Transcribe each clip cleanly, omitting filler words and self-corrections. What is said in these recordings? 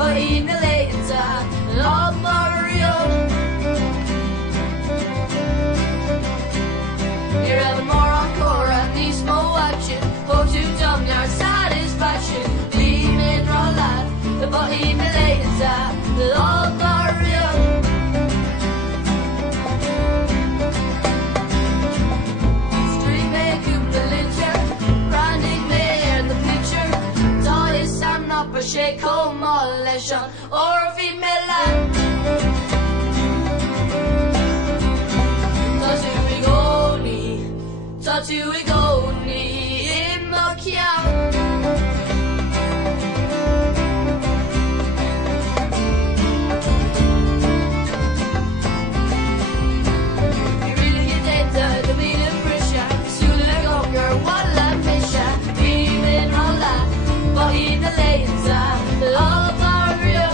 but in the later of Mario. You're having more encore and needs more action. Hope to dumb your satisfaction. Leave it all out, but in the later of Mario. Street make you religion, branding there the picture. Toys and not a shake home molestation or a female land. Tattoo we go in my count. You really get that the meaning pressure. Soon like hunger, one life mission. Even all that, but in the later of Mario.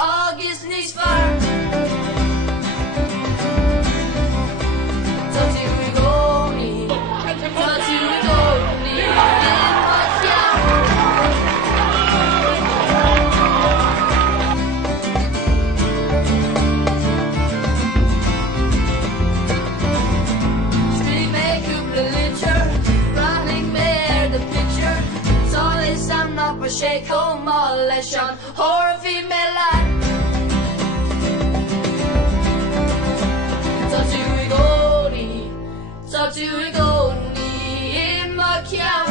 August needs fire. Tattoo we go need, tattoo we go need in my count. Street make you literature, running mare the picture. Toys I'm not for shake home molestation or a female life. Tattoo we go need in my count.